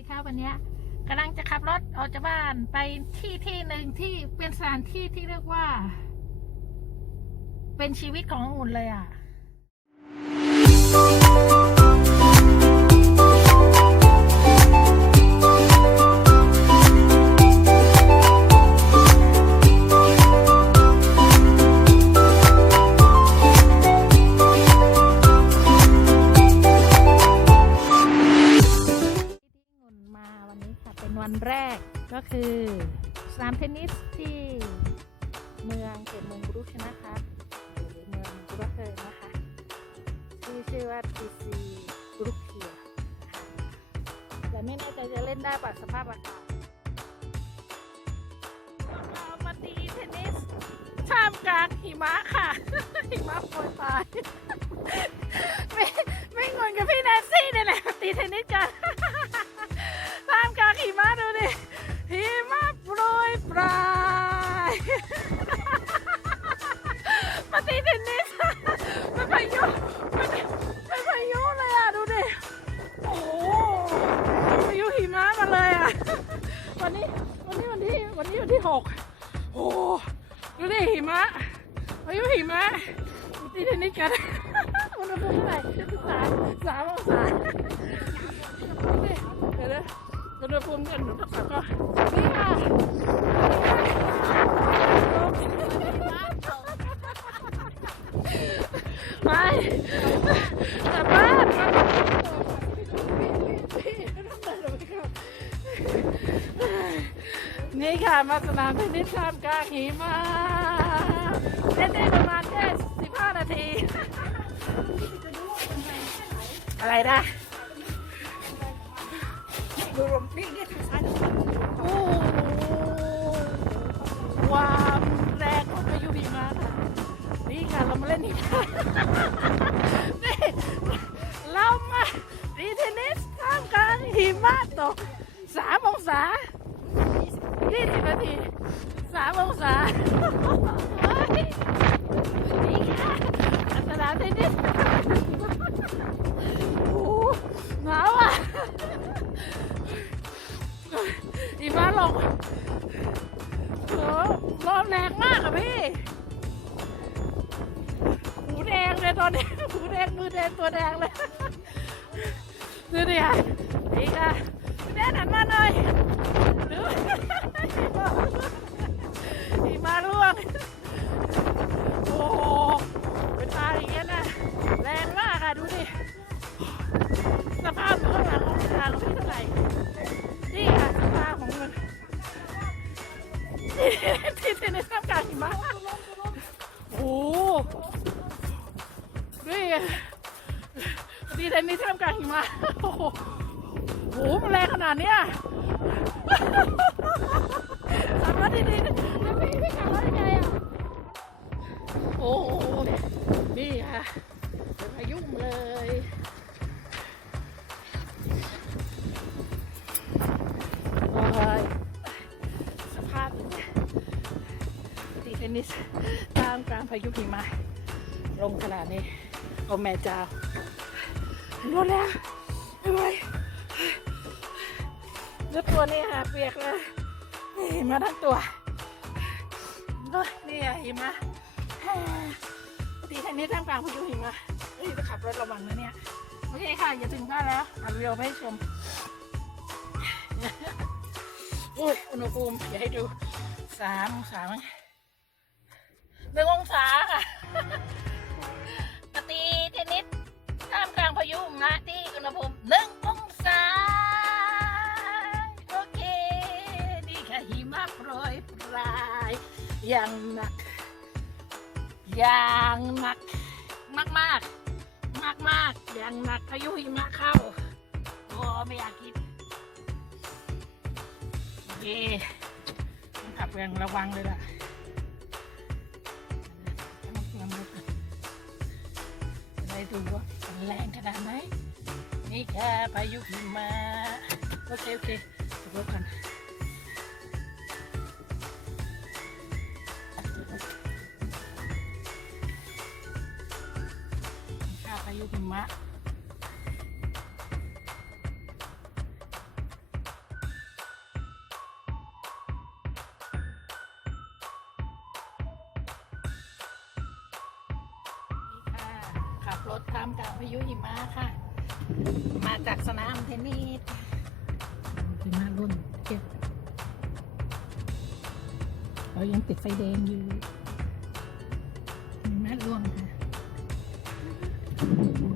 สิคะวันนี้กำลังจะขับรถออกจากบ้านไปที่ที่หนึ่งที่เป็นสถานที่ที่เรียกว่า เป็นชีวิตขององุ่นเลยอะ ก็คือสนามเทนนิสที่เมืองเขตเมืองบรุชนะคะหรือเมืองบรุเกอร์นะคะที่ชื่อว่า TC บรุเคียแต่ไม่แน่ใจจะเล่นได้ปะสภาพอากาศเรามาตีเทนนิสท่ามกลางหิมะค่ะ หิมะโปรยปลาย วันนี้วันนี้วันที่วันนี้วันที่หกโอ้ดูดิหิมะพายุหิมะตีเทนนิสกันอุณหภูมิเท่าไหร่สามสามองศาเดี๋ยวนะอุณหภูมิกันหนูต้องก็นี่ค่ะไปกลับบ้าน นี่ค่ะมาสนามเทนนิสท่ามกลางหิมะเล่นได้ประมาณแค่15นาที อะไรนะดูลมนี่นี่ทางซ้ายทางซ้ายโอ้ความแรงของพายุหิมะค่ะนี่ค่ะเรามาเล่นหิมะ มองศาเฮ้ยนี่ค่ะสนามเทนนิสโอ้หนาวอะอีฟ้าลงโอ้ร้อนแรงมากอะพี่ หูแดงเลยตอนนี้หูแดงมือแดงตัวแดงเลยดูดิค่ะนี่ค่ะแดนหันมาหน่อยดู ร่วง โอ้โหเป็นตาอย่างเงี้ยนะแรงมากค่ะ ดูดิ สภาพข้างหลังของทางพี่เท่าไหร่ นี่ค่ะสภาพของมันที่เทนนิสท่ามกลางหิมะโอ้โหนี่ที่เทนนิสท่ามกลางหิมะโอ้โหมันแรงขนาดเนี้ยขับรถดีๆ อ้โหนี่ค่ะเป็นพายุเลยโอ้ยสภาพตีเทนนิสตามกลางพายุหิมะลงขนาดนี้โอ้แม่เจ้าโดนแล้วไม่ไหวแล้วตัวนี้ค่ะเปียกเลยหิมะทั้งตัวโอ้ยนี่อะหิมะ ตีเทนนิสท่ามกลางพายุหิมะเฮ้ยจะขับรถระวังนะเนี่ย โอเคค่ะ อย่าถึงบ้านแล้วอัดวิดีโอให้ชมโอ้ยอุณหภูมิอย่าให้ดูสามองศามั้งหนึ่งองศาค่ะปตีเทนนิสท่ามกลางพายุนะที่อุณหภูมิหนึ่งองศาโอเค นี่ค่ะหิมะโปรยปลายอย่างหนัก อย่างหนักมากมากมากมากอย่างหนักพายุหิมะเข้าโอ้ไม่อยากคิดโอเคต้องขับอย่างระวังเลยล่ะต้องระวังจะได้ดูว่าแรงขนาดไหนนี่แค่พายุหิมะโอเคโอเคขับรถกัน ยุหิมะขับรถท่ามกลางพายุหิมะค่ะ มาจากสนามเทนนิสหิมะร่นเจ็บเรายังติดไฟแดงอยู่หิมะร่วงค่ะ Thank you.